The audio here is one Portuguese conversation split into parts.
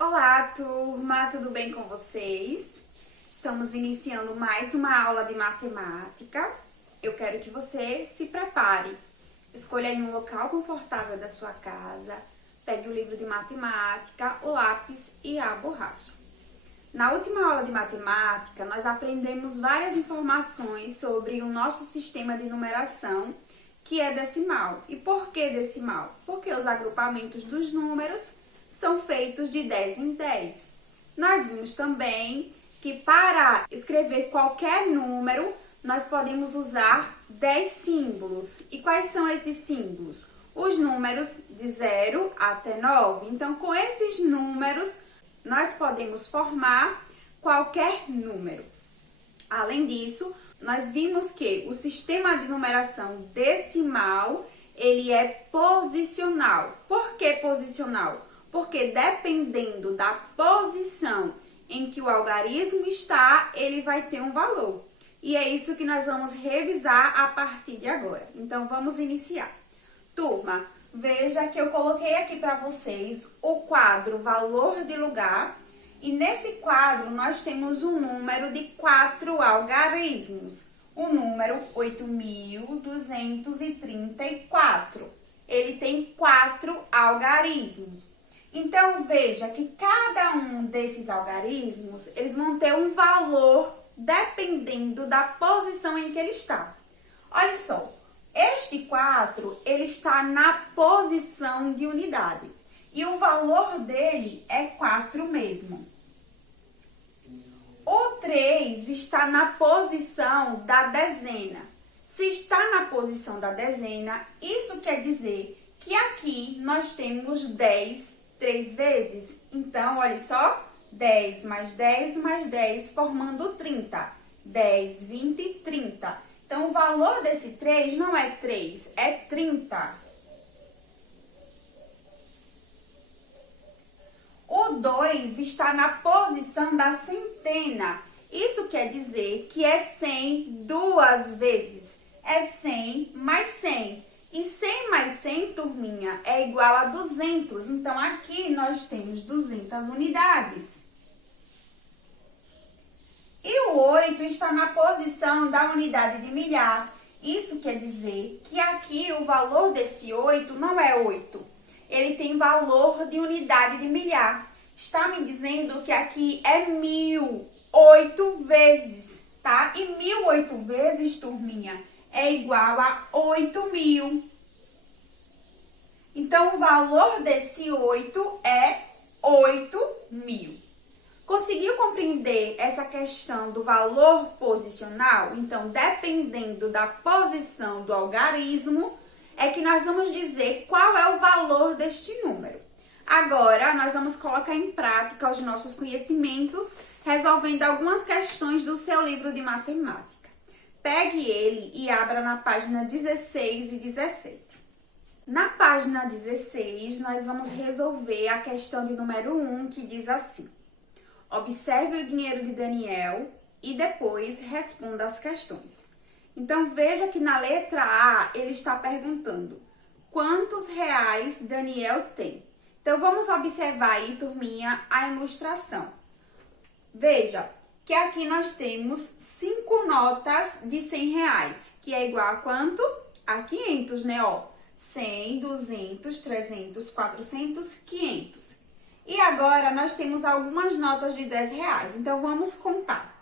Olá, turma, tudo bem com vocês? Estamos iniciando mais uma aula de matemática. Eu quero que você se prepare. Escolha aí um local confortável da sua casa, pegue o livro de matemática, o lápis e a borracha. Na última aula de matemática, nós aprendemos várias informações sobre o nosso sistema de numeração, que é decimal. E por que decimal? Porque os agrupamentos dos números são feitos de 10 em 10. Nós vimos também que para escrever qualquer número, nós podemos usar 10 símbolos. E quais são esses símbolos? Os números de 0 até 9. Então, com esses números, nós podemos formar qualquer número. Além disso, nós vimos que o sistema de numeração decimal, ele é posicional. Por que posicional? Porque dependendo da posição em que o algarismo está, ele vai ter um valor. E é isso que nós vamos revisar a partir de agora. Então, vamos iniciar. Turma, veja que eu coloquei aqui para vocês o quadro valor de lugar. E nesse quadro, nós temos um número de 4 algarismos. O número 8.234. Ele tem 4 algarismos. Então, veja que cada um desses algarismos, eles vão ter um valor dependendo da posição em que ele está. Olha só, este 4, ele está na posição de unidade. E o valor dele é 4 mesmo. O 3 está na posição da dezena. Se está na posição da dezena, isso quer dizer que aqui nós temos 10 3 vezes. Então, olha só, 10 mais 10 mais 10, formando 30. 10, 20, 30. Então, o valor desse 3 não é 3, é 30. O 2 está na posição da centena. Isso quer dizer que é 100 duas vezes. É 100 mais 100. E 100 mais 100, turminha, é igual a 200. Então, aqui nós temos 200 unidades. E o 8 está na posição da unidade de milhar. Isso quer dizer que aqui o valor desse 8 não é 8. Ele tem valor de unidade de milhar. Está me dizendo que aqui é 1000, 8 vezes, tá? E 1000 8 vezes, turminha, é igual a 8.000. Então, o valor desse 8 é 8.000. Conseguiu compreender essa questão do valor posicional? Então, dependendo da posição do algarismo, é que nós vamos dizer qual é o valor deste número. Agora, nós vamos colocar em prática os nossos conhecimentos, resolvendo algumas questões do seu livro de matemática. Pegue ele e abra na página 16 e 17. Na página 16, nós vamos resolver a questão de número 1, que diz assim: observe o dinheiro de Daniel e depois responda as questões. Então, veja que na letra A, ele está perguntando quantos reais Daniel tem. Então, vamos observar aí, turminha, a ilustração. Veja que aqui nós temos 5 notas de 100 reais, que é igual a quanto? A 500, né? Ó, 100, 200, 300, 400, 500. E agora, nós temos algumas notas de 10 reais. Então, vamos contar.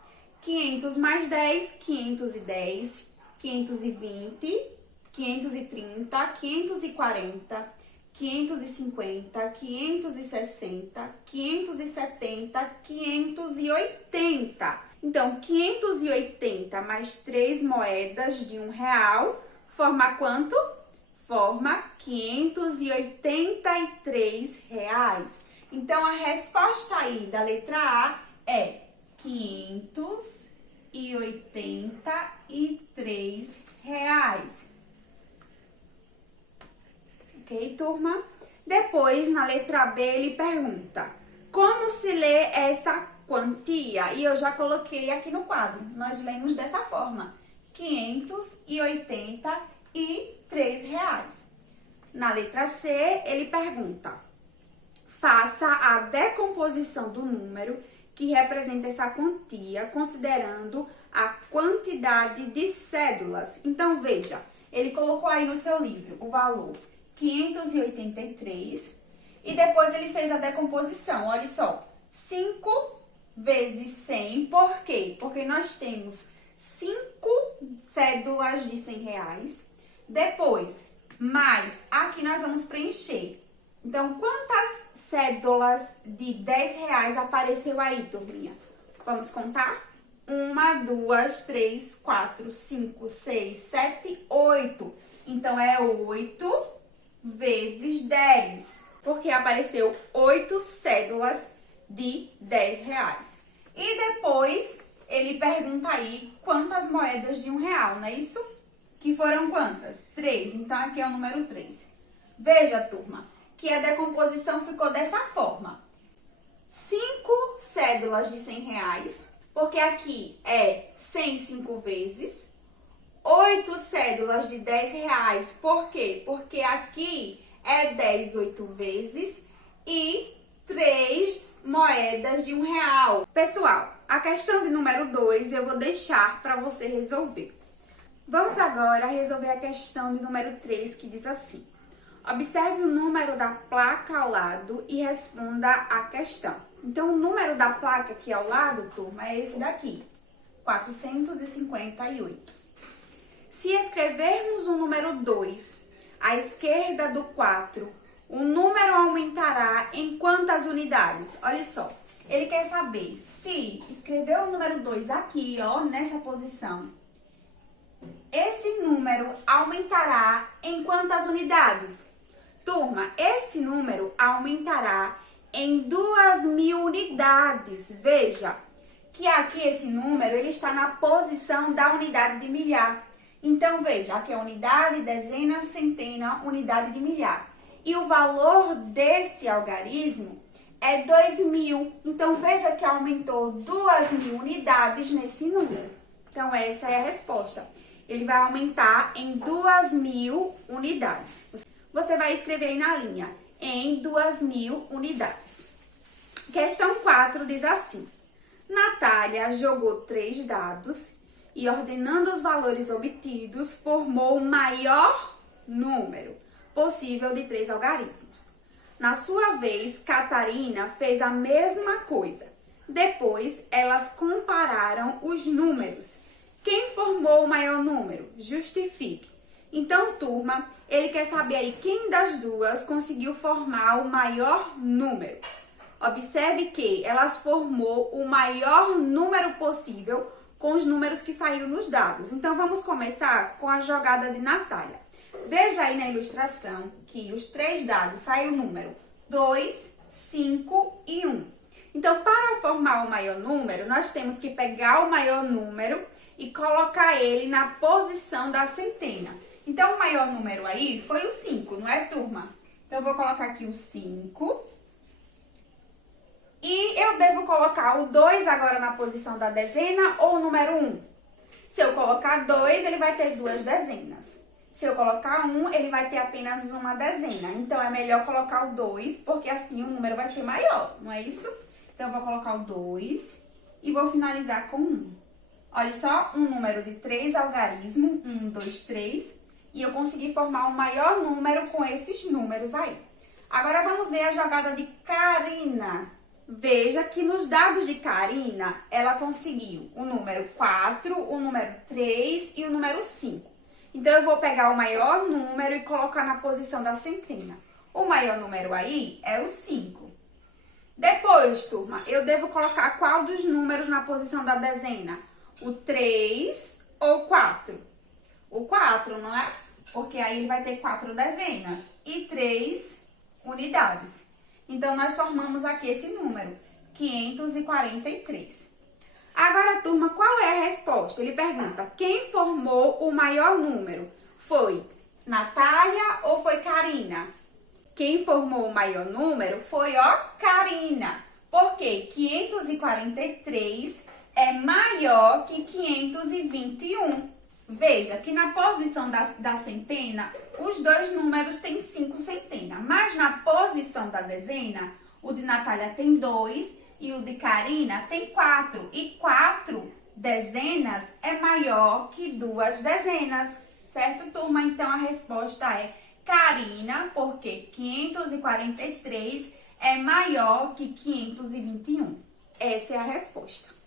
500 mais 10, 510, 520, 530, 540, 550, 560, 570, 580. Então, 580 mais 3 moedas de R$1 forma quanto? Forma 583 reais. Então, a resposta aí da letra A é 583 reais. Ok, turma? Depois, na letra B, ele pergunta: como se lê essa quantia, e eu já coloquei aqui no quadro. Nós lemos dessa forma: R$ 583. Na letra C, ele pergunta: faça a decomposição do número que representa essa quantia, considerando a quantidade de cédulas. Então, veja, ele colocou aí no seu livro o valor 583 e depois ele fez a decomposição. Olha só, 5 vezes 100, por quê? Porque nós temos 5 cédulas de R$ 100. Depois, mais, aqui nós vamos preencher. Então, quantas cédulas de R$ 10 apareceu aí, turminha? Vamos contar? 1, 2, 3, 4, 5, 6, 7, 8. Então, é 8 vezes 10. Porque apareceu 8 cédulas de R$ 10. E depois, ele pergunta aí quantas moedas de R$ 1, não é isso? Que foram quantas? 3. Então, aqui é o número 3. Veja, turma, que a decomposição ficou dessa forma: 5 cédulas de R$ 100, porque aqui é 100 5 vezes. 8 cédulas de R$ 10, por quê? Porque aqui é 10 8 vezes. E 3 moedas de R$ 1. Pessoal, a questão de número 2 eu vou deixar para você resolver. Vamos agora resolver a questão de número 3, que diz assim: observe o número da placa ao lado e responda a questão. Então, o número da placa aqui ao lado, turma, é esse daqui, 458. Se escrevermos o número 2 à esquerda do 4, o número aumentará em quantas unidades? Olha só, ele quer saber se escrever o número 2 aqui, ó, nessa posição, esse número aumentará em quantas unidades? Turma, esse número aumentará em 2.000 unidades. Veja que aqui esse número ele está na posição da unidade de milhar. Então, veja, aqui é unidade, dezena, centena, unidade de milhar. E o valor desse algarismo é 2.000. Então, veja que aumentou 2.000 unidades nesse número. Então, essa é a resposta. Ele vai aumentar em 2.000 unidades. Você vai escrever aí na linha, em 2.000 unidades. Questão 4 diz assim: Natália jogou 3 dados e, ordenando os valores obtidos, formou o maior número possível de 3 algarismos. Na sua vez, Catarina fez a mesma coisa. Depois, elas compararam os números. Quem formou o maior número? Justifique. Então, turma, ele quer saber aí quem das duas conseguiu formar o maior número. Observe que elas formou o maior número possível com os números que saíram nos dados. Então, vamos começar com a jogada de Natália. Veja aí na ilustração que os 3 dados saiu o número 2, 5 e 1. Então, para formar o maior número, nós temos que pegar o maior número e colocar ele na posição da centena. Então, o maior número aí foi o 5, não é, turma? Então, eu vou colocar aqui o 5. E eu devo colocar o 2 agora na posição da dezena ou o número 1? Se eu colocar 2, ele vai ter 2 dezenas. Se eu colocar 1, ele vai ter apenas uma dezena. Então, é melhor colocar o 2, porque assim o número vai ser maior, não é isso? Então, eu vou colocar o 2 e vou finalizar com 1. Olha só, um número de 3 algarismos, 1, 2, 3, e eu consegui formar o maior número com esses números aí. Agora, vamos ver a jogada de Karina. Veja que nos dados de Karina, ela conseguiu o número 4, o número 3 e o número 5. Então, eu vou pegar o maior número e colocar na posição da centena. O maior número aí é o 5. Depois, turma, eu devo colocar qual dos números na posição da dezena? O 3 ou o 4? O 4, não é? Porque aí ele vai ter 4 dezenas e 3 unidades. Então, nós formamos aqui esse número, 543. Agora, turma, qual é a resposta? Ele pergunta, quem formou o maior número? Foi Natália ou foi Karina? Quem formou o maior número foi, ó, Karina. Porque 543 é maior que 521. Veja que na posição da centena, os dois números têm 5 centenas. Mas na posição da dezena, o de Natália tem 2 e o de Karina tem 4. E 4 dezenas é maior que 2 dezenas. Certo, turma? Então, a resposta é Karina, porque 543 é maior que 521. Essa é a resposta.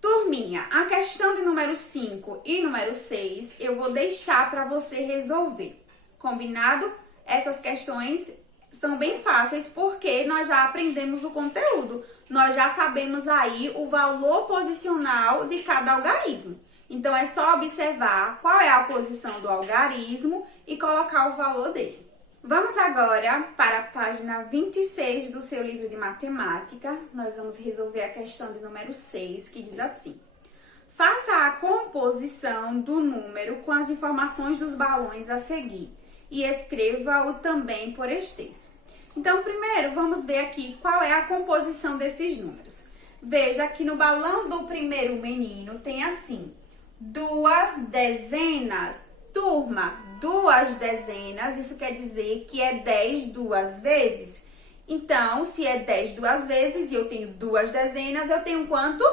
Turminha, a questão de número 5 e número 6 eu vou deixar para você resolver. Combinado? Essas questões são bem fáceis porque nós já aprendemos o conteúdo. Nós já sabemos aí o valor posicional de cada algarismo. Então, é só observar qual é a posição do algarismo e colocar o valor dele. Vamos agora para a página 26 do seu livro de matemática. Nós vamos resolver a questão de número 6, que diz assim. Faça a composição do número com as informações dos balões a seguir e escreva-o também por extenso. Então, primeiro, vamos ver aqui qual é a composição desses números. Veja que no balão do primeiro menino tem assim, 2 dezenas. Turma, 2 dezenas, isso quer dizer que é 10 duas vezes. Então, se é 10 duas vezes e eu tenho 2 dezenas, eu tenho quanto?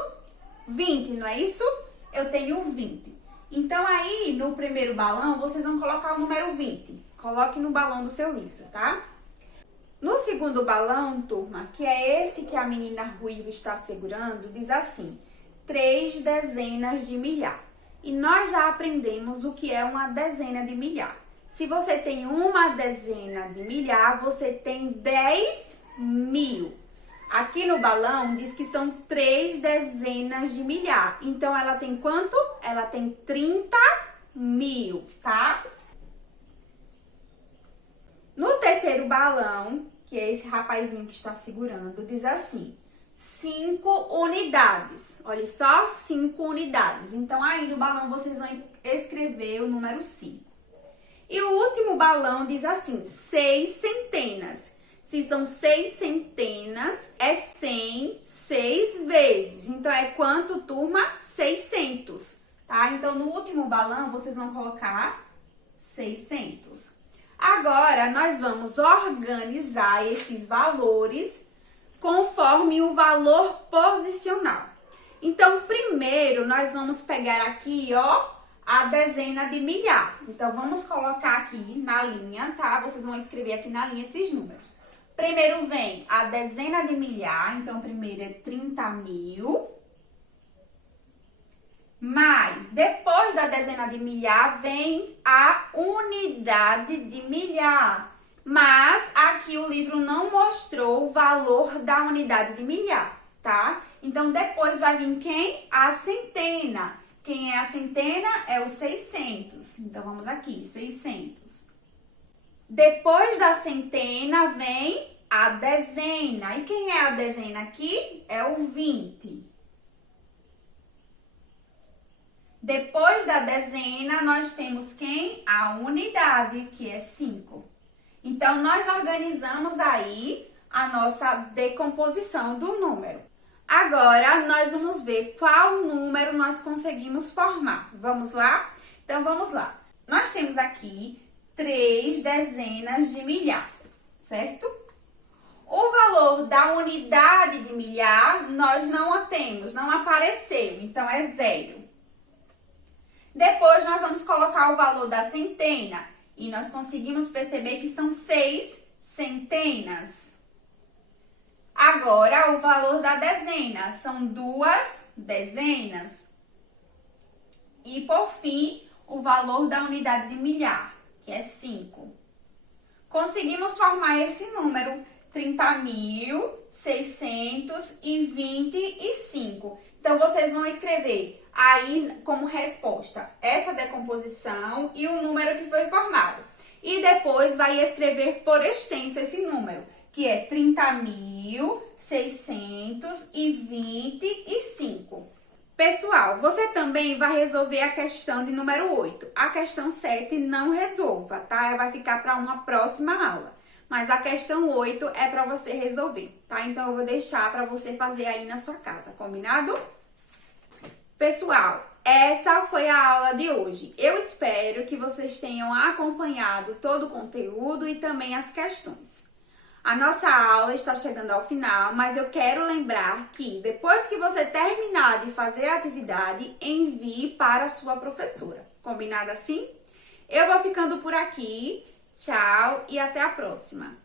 20, não é isso? Eu tenho 20. Então, aí, no primeiro balão, vocês vão colocar o número 20. Coloque no balão do seu livro, tá? No segundo balão, turma, que é esse que a menina ruiva está segurando, diz assim, 3 dezenas de milhar. E nós já aprendemos o que é uma dezena de milhar. Se você tem uma dezena de milhar, você tem 10.000. Aqui no balão diz que são 3 dezenas de milhar. Então, ela tem quanto? Ela tem 30.000, tá? No terceiro balão, que é esse rapazinho que está segurando, diz assim, 5 unidades. Olha só, 5 unidades. Então, aí no balão vocês vão escrever o número 5. E o último balão diz assim, 6 centenas. Se são 6 centenas, é 100, 6 vezes. Então, é quanto, turma? 600, tá? Então, no último balão, vocês vão colocar 600. Agora, nós vamos organizar esses valores conforme o valor posicional. Então, primeiro, nós vamos pegar aqui, ó, a dezena de milhar. Então, vamos colocar aqui na linha, tá? Vocês vão escrever aqui na linha esses números. Primeiro vem a dezena de milhar, então, primeiro é 30.000. Mas, depois da dezena de milhar, vem a unidade de milhar. Mas, aqui o livro não mostrou o valor da unidade de milhar, tá? Então, depois vai vir quem? A centena. Quem é a centena? É o 600. Então, vamos aqui, 600. Depois da centena, vem a dezena. E quem é a dezena aqui? É o 20. Depois da dezena, nós temos quem? A unidade, que é 5. Então, nós organizamos aí a nossa decomposição do número. Agora, nós vamos ver qual número nós conseguimos formar. Vamos lá? Então, vamos lá. Nós temos aqui 3 dezenas de milhar, certo? O valor da unidade de milhar, nós não a temos, não apareceu, então é 0. Depois, nós vamos colocar o valor da centena. E nós conseguimos perceber que são 6 centenas. Agora, o valor da dezena. São 2 dezenas. E, por fim, o valor da unidade de milhar, que é 5. Conseguimos formar esse número, 30.625. Então, vocês vão escrever aí como resposta essa decomposição e o número que foi formado. E depois vai escrever por extenso esse número, que é 30.625. Pessoal, você também vai resolver a questão de número 8. A questão 7 não resolva, tá? Vai ficar para uma próxima aula. Mas a questão 8 é para você resolver, tá? Então, eu vou deixar para você fazer aí na sua casa, combinado? Pessoal, essa foi a aula de hoje. Eu espero que vocês tenham acompanhado todo o conteúdo e também as questões. A nossa aula está chegando ao final, mas eu quero lembrar que depois que você terminar de fazer a atividade, envie para a sua professora. Combinado assim? Eu vou ficando por aqui. Tchau e até a próxima!